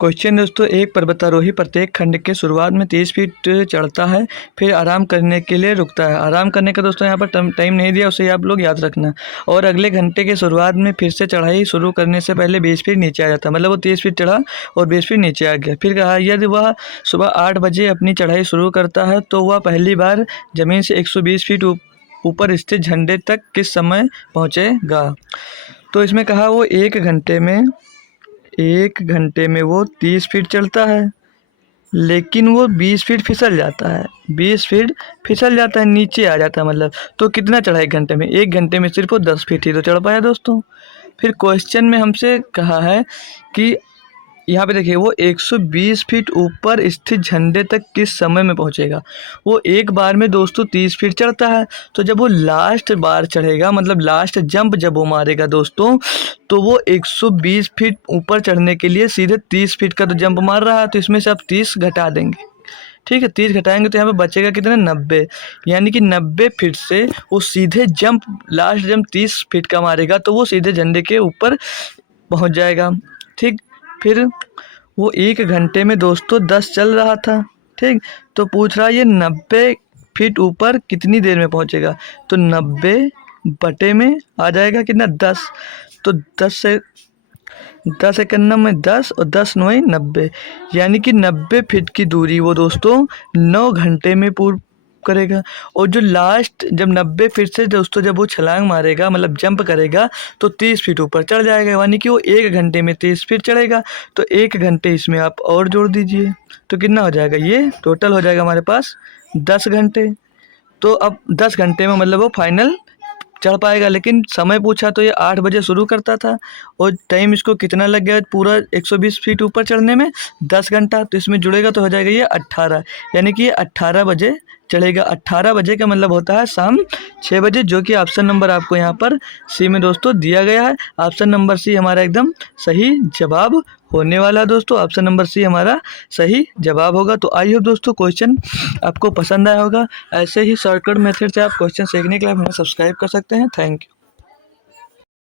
Question दोस्तों, एक पर्वतारोही प्रत्येक खंड के शुरुआत में 30 फीट चढ़ता है, फिर आराम करने के लिए रुकता है। आराम करने का दोस्तों यहाँ पर टाइम नहीं दिया, उसे आप लोग याद रखना। और अगले घंटे के शुरुआत में फिर से चढ़ाई शुरू करने से पहले 20 फीट नीचे आ जाता है। मतलब वो 30 फीट चढ़ा और 20 फीट नीचे आ गया। फिर कहा यदि वह सुबह 8 बजे अपनी चढ़ाई शुरू करता है तो वह पहली बार ज़मीन से 120 फीट ऊपर स्थित झंडे तक किस समय पहुँचेगा। तो इसमें कहा वो एक घंटे में वो 30 फीट चढ़ता है, लेकिन वो 20 फीट फिसल जाता है। 20 फीट फिसल जाता है, नीचे आ जाता है। मतलब तो कितना चढ़ा एक घंटे में? एक घंटे में सिर्फ वो 10 फीट ही तो चढ़ पाया दोस्तों। फिर क्वेश्चन में हमसे कहा है कि यहाँ पे देखिए वो 120 फीट ऊपर स्थित झंडे तक किस समय में पहुँचेगा। वो एक बार में दोस्तों 30 फीट चढ़ता है, तो जब वो लास्ट बार चढ़ेगा, मतलब लास्ट जंप जब वो मारेगा दोस्तों, तो वो 120 फीट ऊपर चढ़ने के लिए सीधे 30 फीट का तो जंप मार रहा है। तो इसमें से आप 30 घटा देंगे, ठीक है। 30 घटाएंगे तो यहाँ पे बचेगा कितना? 90। यानी कि 90 फीट से वो सीधे जंप, लास्ट जंप 30 फीट का मारेगा तो वो सीधे झंडे के ऊपर पहुँच जाएगा, ठीक। फिर वो एक घंटे में दोस्तों 10 चल रहा था, ठीक। तो पूछ रहा है ये 90 फीट ऊपर कितनी देर में पहुंचेगा। तो 90 बटे में आ जाएगा कितना? 10। तो 10 सेकंड में 10 और 10 9 90, यानी कि 90 फीट की दूरी वो दोस्तों 9 घंटे में पूर्ण करेगा। और जो लास्ट जब 90 फीट से दोस्तों जब वो छलांग मारेगा, मतलब जंप करेगा, तो 30 फीट ऊपर चढ़ जाएगा। यानी कि वो एक घंटे में 30 फीट चढ़ेगा। तो एक घंटे इसमें आप और जोड़ दीजिए तो कितना हो जाएगा? ये टोटल हो जाएगा हमारे पास 10 घंटे। तो अब 10 घंटे में मतलब वो फाइनल चढ़ पाएगा। लेकिन समय पूछा तो ये 8 बजे शुरू करता था और टाइम इसको कितना लग गया पूरा 120 फीट ऊपर चढ़ने में? 10 घंटा। तो इसमें जुड़ेगा तो हो जाएगा ये 18, यानी कि ये 18 बजे चढ़ेगा। 18 बजे का मतलब होता है शाम 6 बजे, जो कि ऑप्शन नंबर आपको यहाँ पर सी में दोस्तों दिया गया है। ऑप्शन नंबर सी हमारा एकदम सही जवाब होने वाला है दोस्तों। ऑप्शन नंबर सी हमारा सही जवाब होगा। तो आई होप दोस्तों क्वेश्चन आपको पसंद आया होगा। ऐसे ही शॉर्टकट मेथड से आप क्वेश्चन सीखने के लिए हमें सब्सक्राइब कर सकते हैं। Thank you.